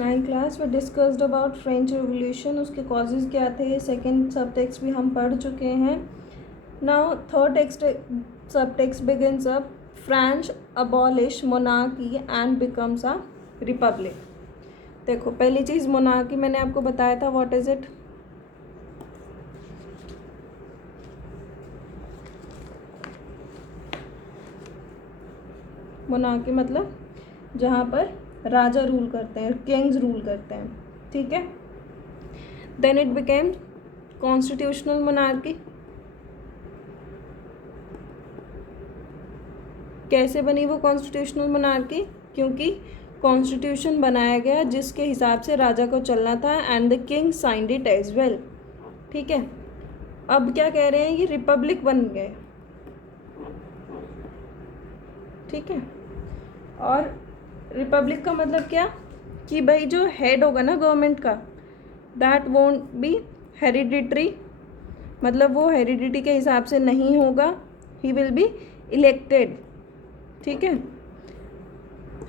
9th class में discussed about French revolution, उसके causes क्या थे, सेकेंड सब टेक्स्ट भी हम पढ़ चुके हैं. नाउ थर्ड टेक्स्ट सब text begins up, France abolish monarchy and becomes a republic. देखो पहली चीज़ मोनार्की मैंने आपको बताया था, व्हाट इज़ इट. मोनार्की मतलब जहाँ पर राजा रूल करते हैं, किंग्स रूल करते हैं, ठीक है. Then it became constitutional monarchy. कैसे बनी वो कॉन्स्टिट्यूशनल मोनार्की? क्योंकि कॉन्स्टिट्यूशन बनाया गया जिसके हिसाब से राजा को चलना था, and the king signed it as well. ठीक है. अब क्या कह रहे हैं, ये रिपब्लिक बन गए. ठीक है. और रिपब्लिक का मतलब क्या कि भाई जो हेड होगा ना गवर्नमेंट का, दैट वोंट बी हेरिडिटरी, मतलब वो हेरिडिटी के हिसाब से नहीं होगा, ही विल बी इलेक्टेड. ठीक है.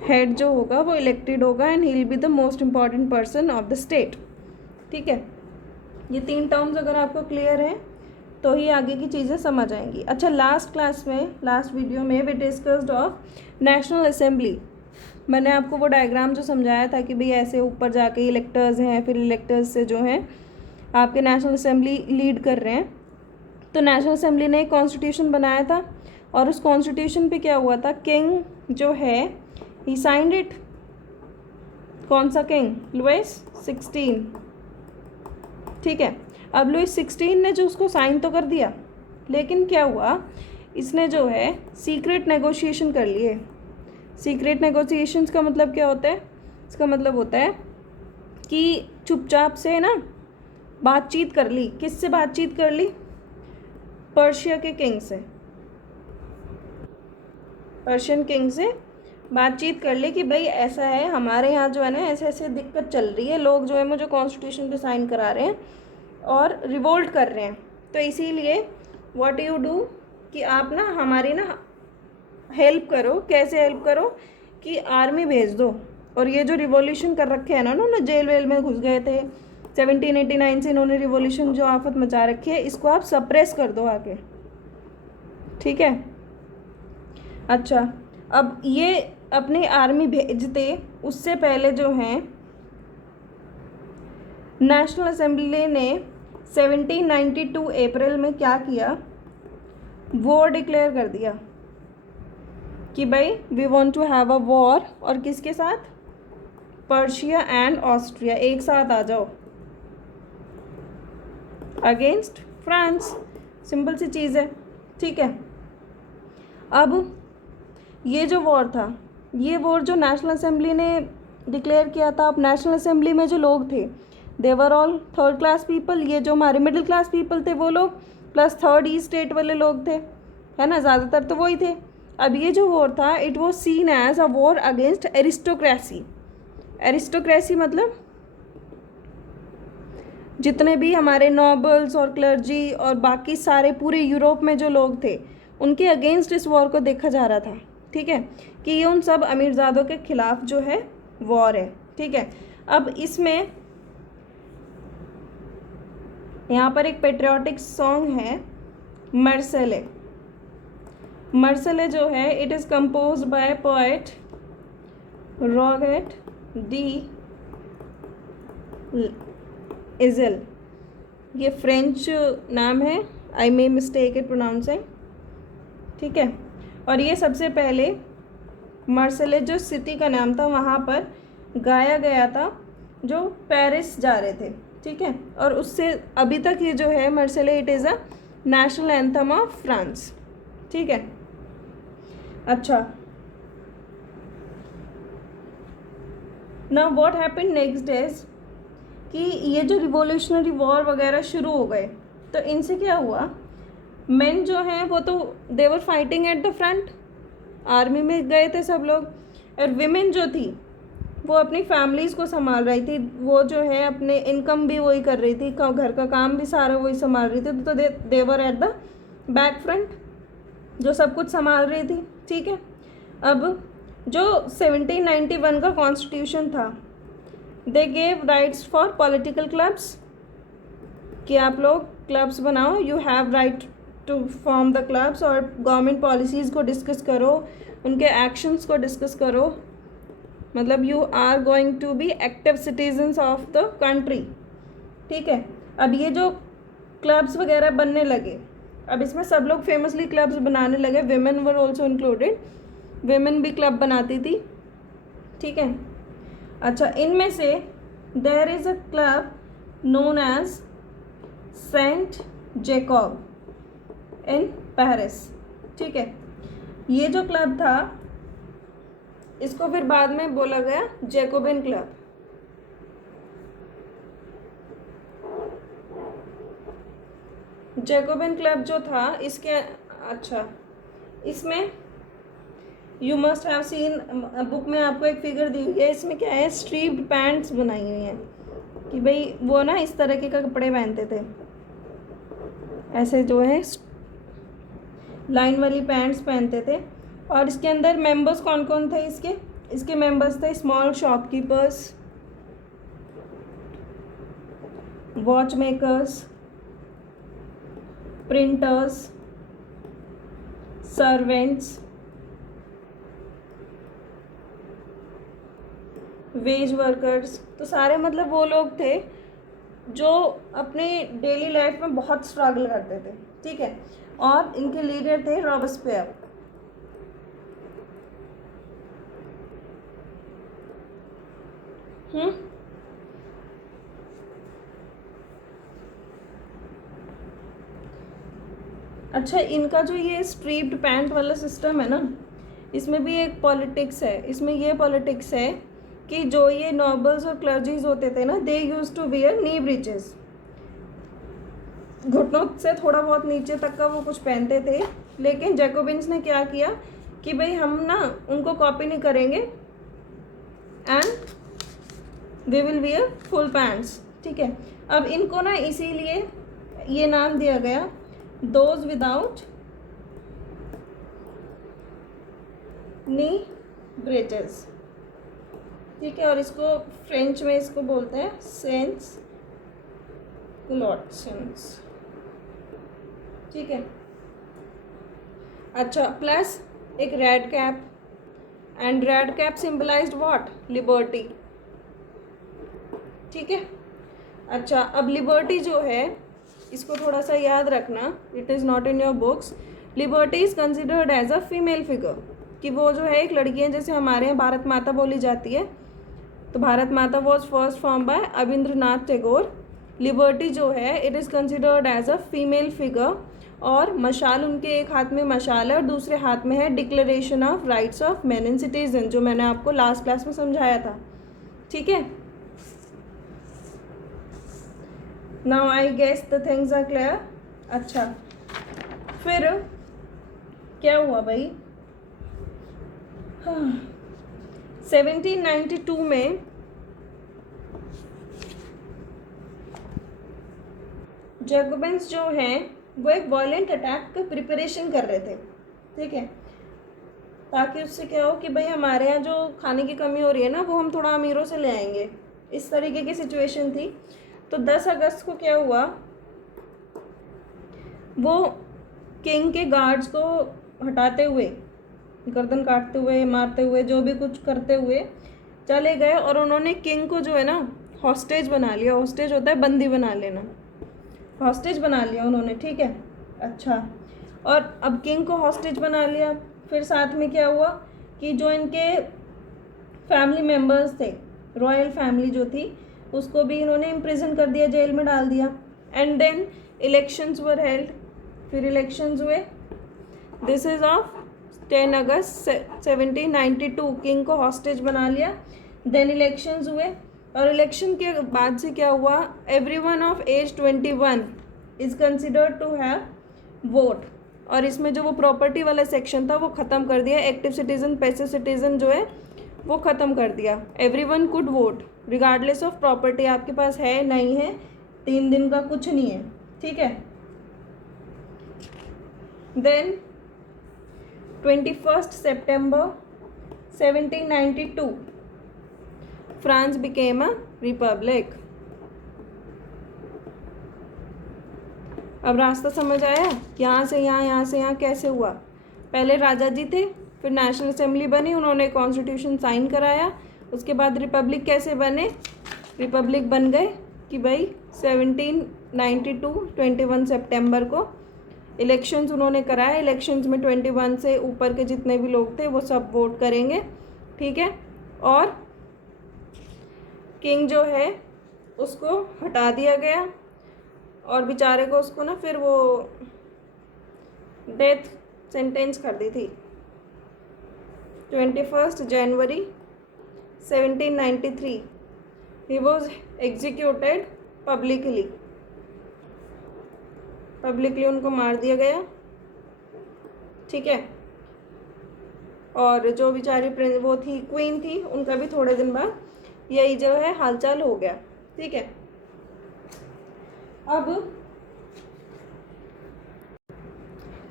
हेड जो होगा वो इलेक्टेड होगा and he will be the most important person of the state. ठीक है. ये 3 टर्म्स अगर आपको क्लियर है तो ही आगे की चीज़ें समझ आएंगी. अच्छा, लास्ट क्लास में, लास्ट वीडियो में we discussed of national assembly. मैंने आपको वो डायग्राम जो समझाया था कि भाई ऐसे ऊपर जाके इलेक्टर्स हैं, फिर इलेक्टर्स से जो हैं आपके नेशनल असेंबली लीड कर रहे हैं. तो नेशनल असेंबली ने एक कॉन्स्टिट्यूशन बनाया था और उस कॉन्स्टिट्यूशन पे क्या हुआ था, किंग जो है ही साइंड इट. कौन सा किंग? लुइस 16. ठीक है. अब लुइस 16 ने जो उसको साइन तो कर दिया, लेकिन क्या हुआ, इसने जो है सीक्रेट नेगोशिएशन कर लिए. सीक्रेट नेगोशिएशंस का मतलब क्या होता है? इसका मतलब होता है कि चुपचाप से ना बातचीत कर ली. किससे बातचीत कर ली? पर्शिया के किंग से. पर्शियन किंग से बातचीत कर ली कि भाई ऐसा है, हमारे यहाँ जो है ना ऐसे ऐसे दिक्कत चल रही है, लोग जो है मुझे कॉन्स्टिट्यूशन पे साइन करा रहे हैं और रिवोल्ट कर रहे हैं, तो इसीलिए व्हाट यू डू कि आप ना हमारी ना हेल्प करो. कैसे हेल्प करो? कि आर्मी भेज दो. और ये जो रिवॉल्यूशन कर रखे हैं ना उन्होंने, जेल वेल में घुस गए थे 1789 से, इन्होंने रिवॉल्यूशन जो आफत मचा रखी है, इसको आप सप्रेस कर दो आके. ठीक है. अच्छा, अब ये अपनी आर्मी भेजते उससे पहले जो हैं नेशनल असेंबली ने 1792 अप्रैल में क्या किया, वॉर डिक्लेयर कर दिया कि भाई we want to have a war. और किसके साथ? पर्शिया एंड ऑस्ट्रिया एक साथ आ जाओ अगेंस्ट फ्रांस. सिंपल सी चीज़ है. ठीक है. अब ये जो वॉर था, ये वॉर जो नेशनल असेंबली ने डिक्लेयर किया था, अब नेशनल असेंबली में जो लोग थे देवर ऑल थर्ड क्लास पीपल. ये जो हमारे मिडिल क्लास पीपल थे वो लोग, प्लस थर्ड ई स्टेट वाले लोग थे, है ना, ज़्यादातर तो वही थे. अब ये जो वॉर था, it was seen as a war against aristocracy. Aristocracy मतलब जितने भी हमारे नॉबल्स और क्लर्जी और बाकी सारे पूरे यूरोप में जो लोग थे, उनके अगेंस्ट इस वॉर को देखा जा रहा था. ठीक है. कि ये उन सब अमीरजादों के खिलाफ जो है वॉर है. ठीक है. अब इसमें यहाँ पर एक पेट्रियाटिक सॉन्ग है मर्सेले. मर्सेले जो है it is compose by poet Rouget de Lisle. ये फ्रेंच नाम है, I may mistake it pronouncing. ठीक है. और ये सबसे पहले मर्सेले जो सिटी का नाम था वहाँ पर गाया गया था जो पेरिस जा रहे थे. ठीक है. और उससे अभी तक ये जो है Marseillaise it is a national anthem of France. ठीक है. अच्छा, now what happened next is कि ये जो रिवोल्यूशनरी वॉर वगैरह शुरू हो गए, तो इनसे क्या हुआ, मेन जो हैं वो तो they were fighting at the front, army में गए थे सब लोग, और विमेन जो थी वो अपनी फैमिलीज़ को संभाल रही थी. वो जो है अपने इनकम भी वही कर रही थी, घर का काम भी सारा वही संभाल रही थी. तो they were at the back front, जो सब कुछ संभाल रही थी. ठीक है. अब जो 1791 का कॉन्स्टिट्यूशन था, they gave rights for political clubs, कि आप लोग क्लब्स बनाओ, you have right to form the clubs, और गवर्नमेंट पॉलिसीज़ को डिस्कस करो, उनके एक्शंस को डिस्कस करो, मतलब you are going to be active citizens of the country. ठीक है, अब ये जो क्लब्स वगैरह बनने लगे, अब इसमें सब लोग फेमसली क्लब्स बनाने लगे, women were also included, women भी क्लब बनाती थी। ठीक है, अच्छा, इनमें से there is a club known as saint Jacob in Paris. ठीक है, ये जो क्लब था इसको फिर बाद में बोला गया जैकोबिन क्लब। जैकोबिन क्लब जो था इसके, अच्छा, इसमें you must have seen, book में आपको एक फिगर दी हुई है, इसमें क्या है, स्ट्रीप्ड पैंट्स बनाई हुई हैं, कि भाई वो ना इस तरह के कपड़े पहनते थे, ऐसे जो है लाइन वाली पैंट्स पहनते थे। और इसके अंदर मेंबर्स कौन कौन थे इसके मेंबर्स थे small shopkeepers, watch makers, printers, servants, veg workers, तो सारे मतलब वो लोग थे जो अपने डेली लाइफ में बहुत स्ट्रगल करते थे। ठीक है, और इनके लीडर थे रॉबस्पियर। अच्छा, इनका जो ये स्ट्रीप्ड पैंट वाला सिस्टम है ना, इसमें भी एक पॉलिटिक्स है, इसमें ये पॉलिटिक्स है कि जो ये नॉबल्स और क्लर्जीज होते थे ना, they use to wear knee breeches, घुटनों से थोड़ा बहुत नीचे तक का वो कुछ पहनते थे। लेकिन जैकोबिन्स ने क्या किया कि भाई हम ना उनको कॉपी नहीं करेंगे and we will wear full pants. ठीक है, अब इनको ना इसीलिए ये नाम दिया गया दोज विदाउट नी ब्रेचेस। ठीक है, और इसको फ्रेंच में इसको बोलते हैं सेंस कुलॉट्सन्स। ठीक है, अच्छा, प्लस एक red cap, and red cap symbolized what, liberty. ठीक है, अच्छा, अब लिबर्टी जो है इसको थोड़ा सा याद रखना, it is not in your books. Liberty is considered as a female figure, कि वो जो है एक लड़की है, जैसे हमारे यहाँ भारत माता बोली जाती है, तो भारत माता was first form by Abanindranath Tagore. Liberty जो है it is considered as a female figure, और मशाल, उनके एक हाथ में मशाल है और दूसरे हाथ में है declaration of rights of man and citizen, जो मैंने आपको लास्ट क्लास में समझाया था। ठीक है, now I guess the things are clear. अच्छा, फिर क्या हुआ भाई, 1792 में जैकोबिन्स जो हैं वो एक वॉयलेंट अटैक का प्रिपरेशन कर रहे थे। ठीक है, ताकि उससे क्या हो कि भाई हमारे यहाँ जो खाने की कमी हो रही है ना, वो हम थोड़ा अमीरों से ले आएंगे, इस तरीके की सिचुएशन थी। तो 10 अगस्त को क्या हुआ, वो किंग के गार्ड्स को हटाते हुए, गर्दन काटते हुए, मारते हुए, जो भी कुछ करते हुए चले गए, और उन्होंने किंग को जो है ना हॉस्टेज बना लिया। हॉस्टेज होता है बंदी बना लेना, हॉस्टेज बना लिया उन्होंने। ठीक है, अच्छा, और अब किंग को हॉस्टेज बना लिया, फिर साथ में क्या हुआ कि जो इनके फैमिली मेम्बर्स थे, रॉयल फैमिली जो थी, उसको भी इन्होंने इम्प्रिजन कर दिया, जेल में डाल दिया। And then elections were held, फिर इलेक्शंस हुए। This is of 10 August 1792, king को हॉस्टेज बना लिया, देन इलेक्शंस हुए, और इलेक्शन के बाद से क्या हुआ, everyone of age 21 is considered to have vote, और इसमें जो वो प्रॉपर्टी वाला सेक्शन था वो ख़त्म कर दिया, एक्टिव सिटीज़न पैसिव सिटीज़न जो है वो ख़त्म कर दिया। Everyone could vote regardless of property, आपके पास है नहीं है, 3 दिन का कुछ नहीं है। ठीक है, then 21 September 1792 France became a republic. अब रास्ता समझ आया, यहाँ से यहाँ, यहाँ से यहाँ कैसे हुआ। पहले राजा जी थे, फिर नेशनल असेंबली बनी, उन्होंने कॉन्स्टिट्यूशन साइन कराया, उसके बाद रिपब्लिक कैसे बने, रिपब्लिक बन गए कि भाई 1792 21 सितंबर को इलेक्शंस उन्होंने कराए। इलेक्शंस में 21 से ऊपर के जितने भी लोग थे वो सब वोट करेंगे, ठीक है। और किंग जो है उसको हटा दिया गया और बेचारे को उसको ना फिर वो डेथ सेंटेंस कर दी थी 21 जनवरी 1793। ही वॉज एग्जीक्यूटेड पब्लिकली उनको मार दिया गया, ठीक है। और जो बेचारी वो थी क्वीन थी, उनका भी थोड़े दिन बाद यही जो है हालचाल हो गया, ठीक है। अब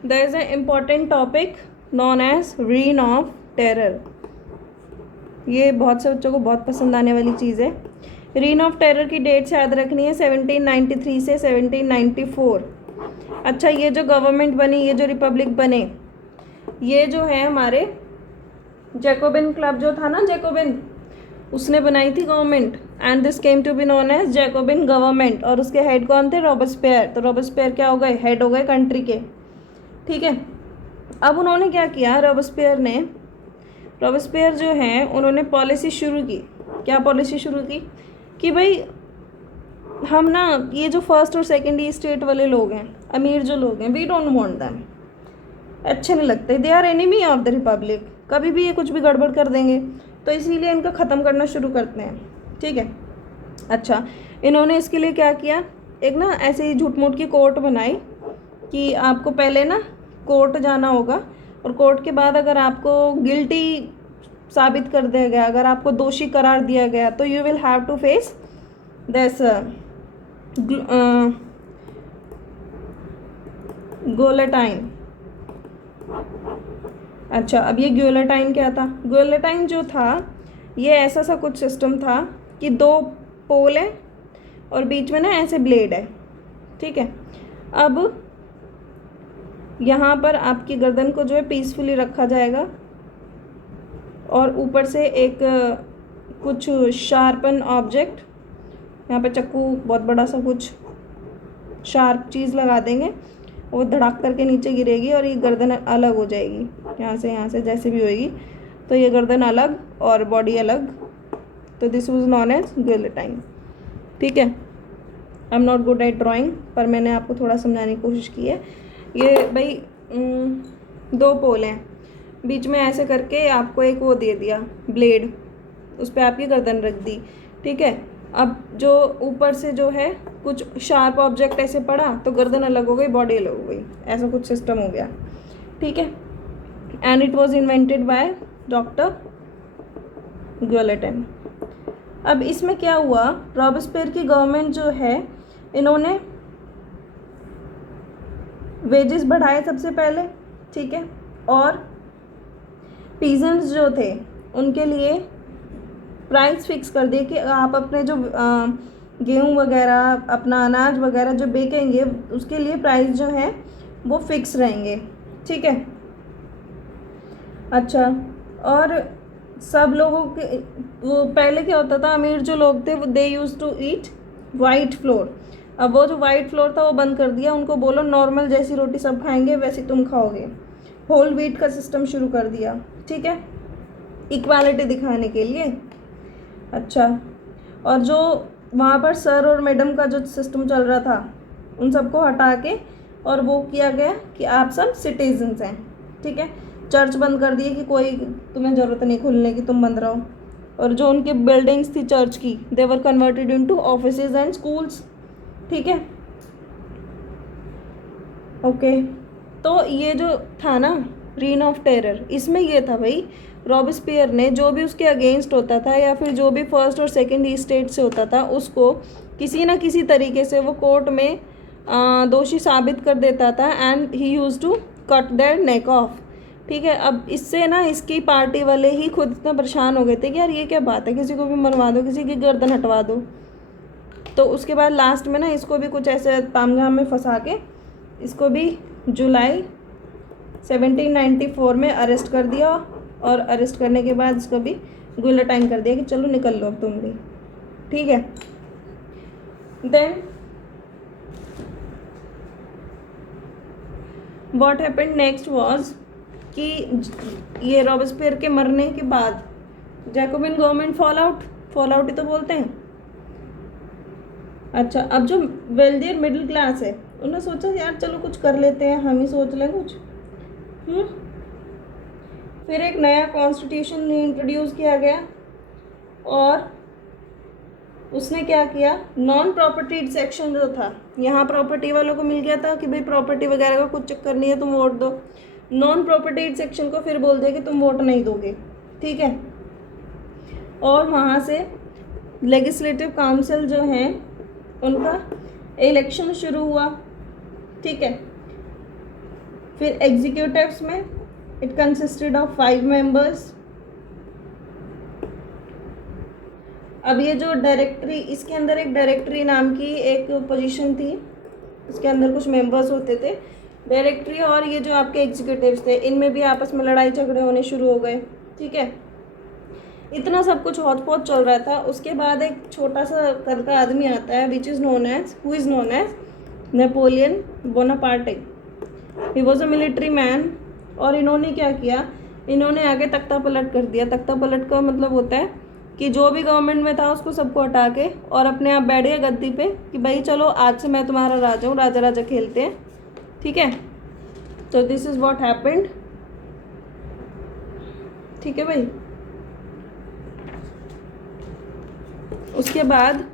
there is a important topic known as reign of terror. ये बहुत से बच्चों को बहुत पसंद आने वाली चीज़ है। रीन ऑफ टेरर की डेट्स याद रखनी है 1793 से 1794। अच्छा, ये जो गवर्नमेंट बनी, ये जो रिपब्लिक बने, ये जो है हमारे जैकोबिन क्लब जो था ना, जैकोबिन, उसने बनाई थी government, and this came to be known as Jacobin government. और उसके हेड कौन थे, रॉबस्पेयर। तो रॉबस्पेयर क्या हो गए, हेड हो गए कंट्री के, ठीक है। अब उन्होंने क्या किया, रॉबस्पेयर जो हैं उन्होंने पॉलिसी शुरू की। क्या पॉलिसी शुरू की कि भाई हम ना ये जो फर्स्ट और सेकंड ई स्टेट वाले लोग हैं, अमीर जो लोग हैं, वी डोंट वांट देम, अच्छे नहीं लगते, they are enemy of the republic, कभी भी ये कुछ भी गड़बड़ कर देंगे, तो इसीलिए इनका ख़त्म करना शुरू करते हैं, ठीक है। अच्छा, इन्होंने इसके लिए क्या किया, एक ना ऐसे ही झूठ मूठ की कोर्ट बनाई कि आपको पहले ना कोर्ट जाना होगा, और कोर्ट के बाद अगर आपको गिल्टी साबित कर दिया गया, अगर आपको दोषी करार दिया गया, तो you will have to face this guillotine. अच्छा, अब ये गुलेटाइन क्या था, गुलेटाइन जो था ये ऐसा सा कुछ सिस्टम था कि 2 पोल है और बीच में ना ऐसे ब्लेड है, ठीक है। अब यहाँ पर आपकी गर्दन को जो है पीसफुली रखा जाएगा, और ऊपर से एक कुछ शार्पन ऑब्जेक्ट, यहाँ पे चाकू, बहुत बड़ा सा कुछ शार्प चीज़ लगा देंगे, वो धड़ाक करके नीचे गिरेगी और ये गर्दन अलग हो जाएगी, यहाँ से जैसे भी होएगी, तो ये गर्दन अलग और बॉडी अलग। तो दिस वाज नॉन एज गिलोटाइन, ठीक है। I am not good at drawing, पर मैंने आपको थोड़ा समझाने की कोशिश की है। ये भाई 2 पोल हैं, बीच में ऐसे करके आपको एक वो दे दिया ब्लेड, उस पर आपकी गर्दन रख दी, ठीक है। अब जो ऊपर से जो है कुछ शार्प ऑब्जेक्ट ऐसे पड़ा तो गर्दन अलग हो गई, बॉडी अलग हो गई, ऐसा कुछ सिस्टम हो गया, ठीक है। And it was invented by doctor Guillotin. अब इसमें क्या हुआ, रॉबस्पेयर की गवर्नमेंट जो है, इन्होंने वेजेस बढ़ाए सबसे पहले, ठीक है, और पीजेंट्स जो थे उनके लिए प्राइस फिक्स कर दिए कि आप अपने जो गेहूँ वगैरह, अपना अनाज वगैरह जो बेचेंगे, उसके लिए प्राइस जो है वो फिक्स रहेंगे, ठीक है। अच्छा, और सब लोगों के वो पहले क्या होता था, अमीर जो लोग थे वो they use to eat white flour. अब वो जो वाइट फ्लोर था वो बंद कर दिया, उनको बोलो नॉर्मल जैसी रोटी सब खाएंगे वैसी तुम खाओगे। होल व्हीट का सिस्टम शुरू कर दिया, ठीक है, इक्वालिटी दिखाने के लिए। अच्छा, और जो वहाँ पर सर और मैडम का जो सिस्टम चल रहा था, उन सबको हटा के और वो किया गया कि आप सब सिटीजन्स हैं, ठीक है। चर्च बंद कर दिए कि कोई तुम्हें ज़रूरत नहीं खुलने की, तुम बंद रहो। और जो उनकी बिल्डिंग्स थी चर्च की, they were converted into offices and schools, ठीक है। ओके, तो ये जो था ना रीन ऑफ टेरर, इसमें ये था भाई, रॉबस्पियर ने जो भी उसके अगेंस्ट होता था या फिर जो भी फर्स्ट और सेकंड ई स्टेट से होता था, उसको किसी ना किसी तरीके से वो कोर्ट में दोषी साबित कर देता था, and he used to cut their neck off. ठीक है। अब इससे ना इसकी पार्टी वाले ही खुद इतना परेशान हो गए थे कि यार ये क्या बात है, किसी को भी मरवा दो, किसी की गर्दन हटवा दो। तो उसके बाद लास्ट में ना इसको भी कुछ ऐसे तामझाम में फंसा के इसको भी जुलाई 1794 में अरेस्ट कर दिया, और अरेस्ट करने के बाद इसको भी गुलियोटाइन कर दिया कि चलो निकल लो अब तुम भी, ठीक है। Then what happened next was कि ये रॉबेस्पियर के मरने के बाद जैकोबिन गवर्नमेंट फॉल आउट ही तो बोलते हैं। अच्छा, अब जो वेल्दियर मिडिल क्लास है उन्होंने सोचा यार चलो कुछ कर लेते हैं, हम ही सोच लें कुछ। फिर एक नया कॉन्स्टिट्यूशन इंट्रोड्यूस किया गया, और उसने क्या किया, नॉन प्रॉपर्टी सेक्शन जो था, यहाँ प्रॉपर्टी वालों को मिल गया था कि भाई प्रॉपर्टी वगैरह का कुछ चक्कर नहीं है, तुम वोट दो। नॉन प्रॉपर्टी सेक्शन को फिर बोल दिया कि तुम वोट नहीं दोगे, ठीक है। और वहाँ से लेजिस्लेटिव काउंसिल जो हैं उनका इलेक्शन शुरू हुआ, ठीक है। फिर एग्जीक्यूटिव्स में इट कंसिस्टेड ऑफ 5 मेंबर्स। अब ये जो डायरेक्टरी, इसके अंदर एक डायरेक्टरी नाम की एक पोजीशन थी, इसके अंदर कुछ मेंबर्स होते थे। डायरेक्टरी और ये जो आपके एग्जीक्यूटिव्स थे, इनमें भी आपस में लड़ाई झगड़े होने शुरू हो गए, ठीक है। इतना सब कुछ हौच पौच चल रहा था। उसके बाद एक छोटा सा करका आदमी आता है who is known as Napoleon Bonaparte. He was a military man. और इन्होंने क्या किया, इन्होंने आगे तख्ता पलट कर दिया। तख्ता पलट का मतलब होता है कि जो भी गवर्नमेंट में था उसको सबको हटा के और अपने आप बैठ गया गद्दी पे कि भाई चलो आज से मैं तुम्हारा राजा हूँ, राजा राजा खेलते हैं, ठीक है। तो दिस इज़ व्हाट हैपेंड, ठीक है भाई। उसके बाद